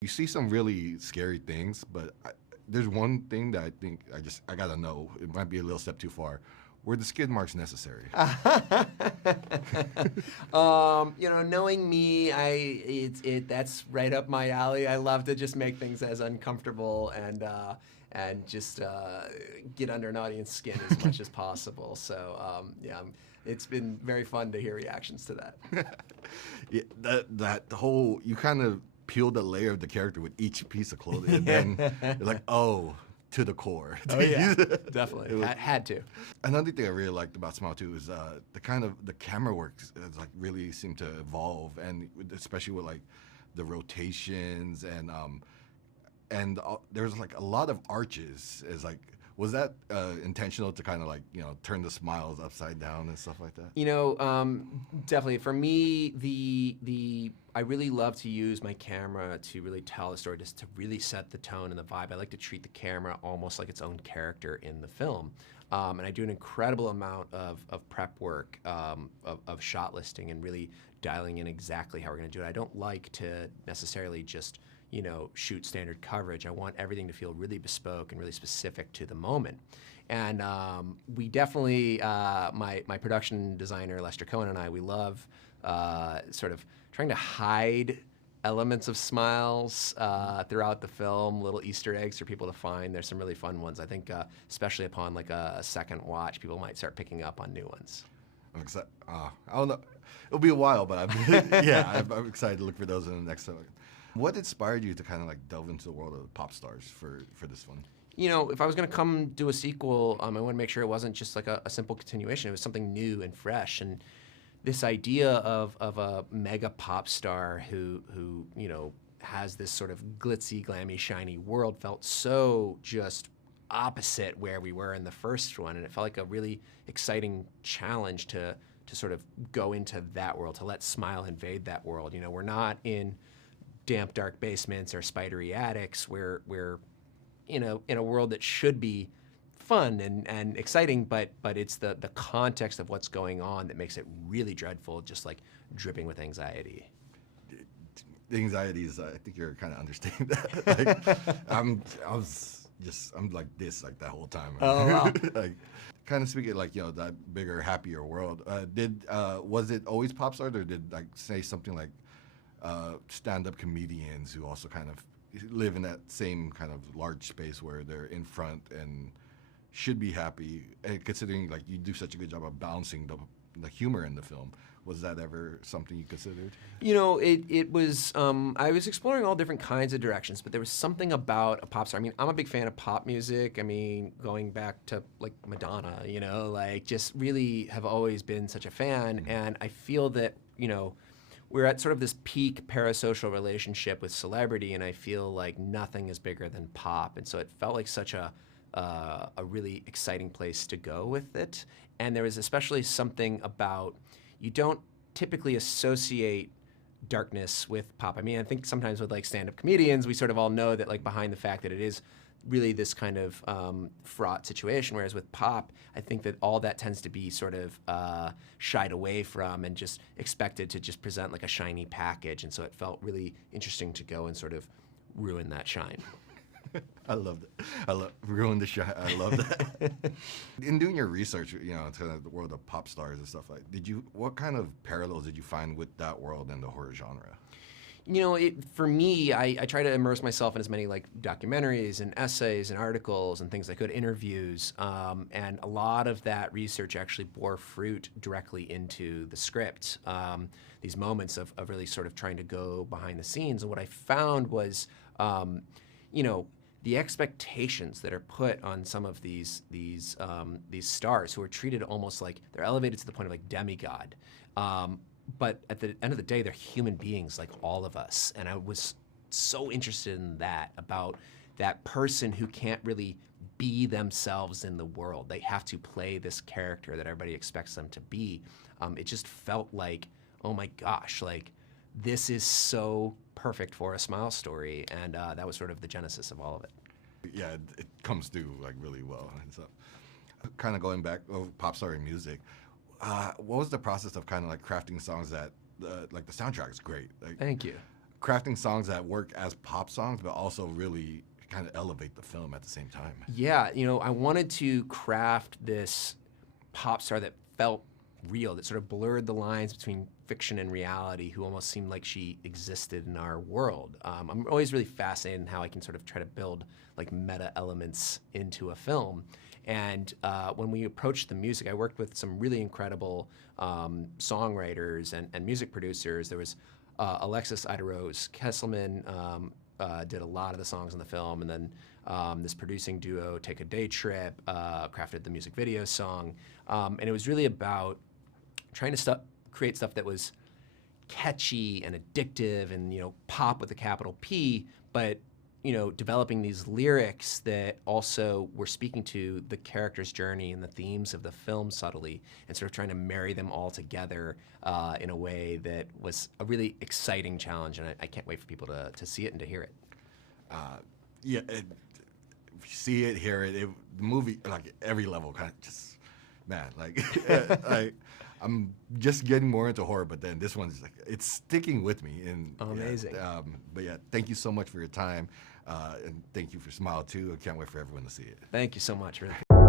You see some really scary things, but there's one thing that I think I gotta know. It might be a little step too far. Were the skid marks necessary? Knowing me, that's right up my alley. I love to just make things as uncomfortable and just get under an audience skin as much as possible. So it's been very fun to hear reactions to that. Yeah, that whole, you kind of peel the layer of the character with each piece of clothing, and then you're like, oh, to the core. Oh yeah, definitely. Had to. Another thing I really liked about Smile 2 is the camera work has like really seemed to evolve, and especially with like the rotations and there's like a lot of arches. Is like, was that intentional to kind of like, turn the smiles upside down and stuff like that? Definitely. For me, I really love to use my camera to really tell a story, just to really set the tone and the vibe. I like to treat the camera almost like its own character in the film. And I do an incredible amount of prep work, of shot listing and really dialing in exactly how we're going to do it. I don't like to necessarily just shoot standard coverage. I want everything to feel really bespoke and really specific to the moment. And we definitely, my production designer, Lester Cohen, and I, we love sort of trying to hide elements of smiles throughout the film, little Easter eggs for people to find. There's some really fun ones. I think especially upon like a second watch, people might start picking up on new ones. I'm excited. I don't know. It'll be a while, but I'm excited to look for those in the next one. What inspired you to kind of like delve into the world of pop stars for this one? If I was going to come do a sequel, I wanted to make sure it wasn't just like a simple continuation. It was something new and fresh. And this idea of a mega pop star who has this sort of glitzy, glammy, shiny world felt so just opposite where we were in the first one. And it felt like a really exciting challenge to sort of go into that world, to let Smile invade that world. We're not in damp, dark basements or spidery attics. We're in a world that should be fun and exciting, but it's the context of what's going on that makes it really dreadful, just like dripping with anxiety. The anxiety is, I think you're kind of understating that. Like, I'm like this like that whole time. Oh wow. Like, kind of speaking like that bigger, happier world. Was it always pop stars, or did like say something like stand-up comedians who also kind of live in that same kind of large space where they're in front and should be happy, and considering like you do such a good job of balancing the humor in the film? Was that ever something you considered? It was, I was exploring all different kinds of directions, but there was something about a pop star. I'm a big fan of pop music. Going back to like Madonna, like just really have always been such a fan. Mm-hmm. And I feel that, we're at sort of this peak parasocial relationship with celebrity, and I feel like nothing is bigger than pop. And so it felt like such a really exciting place to go with it. And there was especially something about, you don't typically associate darkness with pop. I think sometimes with like stand-up comedians, we sort of all know that like behind the fact that it is really this kind of fraught situation, whereas with pop, I think that all that tends to be sort of shied away from and just expected to just present like a shiny package. And so it felt really interesting to go and sort of ruin that shine. I loved it. Ruined the shot. I love that. In doing your research, into the world of pop stars and stuff like, what kind of parallels did you find with that world and the horror genre? For me, I try to immerse myself in as many like documentaries and essays and articles and things I could, interviews, and a lot of that research actually bore fruit directly into the script. These moments of really sort of trying to go behind the scenes, and what I found was, the expectations that are put on some of these stars who are treated almost like they're elevated to the point of like demigod. But at the end of the day, they're human beings like all of us. And I was so interested in that, about that person who can't really be themselves in the world. They have to play this character that everybody expects them to be. It just felt like, oh my gosh, like this is so perfect for a Smile story. And that was sort of the genesis of all of it. Yeah, it comes through like really well. And so, kind of going back over pop star and music, what was the process of kind of like crafting songs that, like the soundtrack is great. Like, Thank you. crafting songs that work as pop songs, but also really kind of elevate the film at the same time. Yeah, I wanted to craft this pop star that felt real, that sort of blurred the lines between fiction and reality, who almost seemed like she existed in our world. I'm always really fascinated in how I can sort of try to build like meta elements into a film. And when we approached the music, I worked with some really incredible songwriters and music producers. There was Alexis Ida Rose Kesselman did a lot of the songs in the film, and then this producing duo, Take a Day Trip, crafted the music video song. And it was really about trying to create stuff that was catchy and addictive and, pop with a capital P, but, developing these lyrics that also were speaking to the character's journey and the themes of the film subtly, and sort of trying to marry them all together in a way that was a really exciting challenge, and I can't wait for people to see it and to hear it. Yeah, if you see it, hear it, the movie, like every level, kind of just, man, like, I'm just getting more into horror, but then this one's like, it's sticking with me. And amazing. But yeah, thank you so much for your time, and thank you for Smile too. I can't wait for everyone to see it. Thank you so much. Really.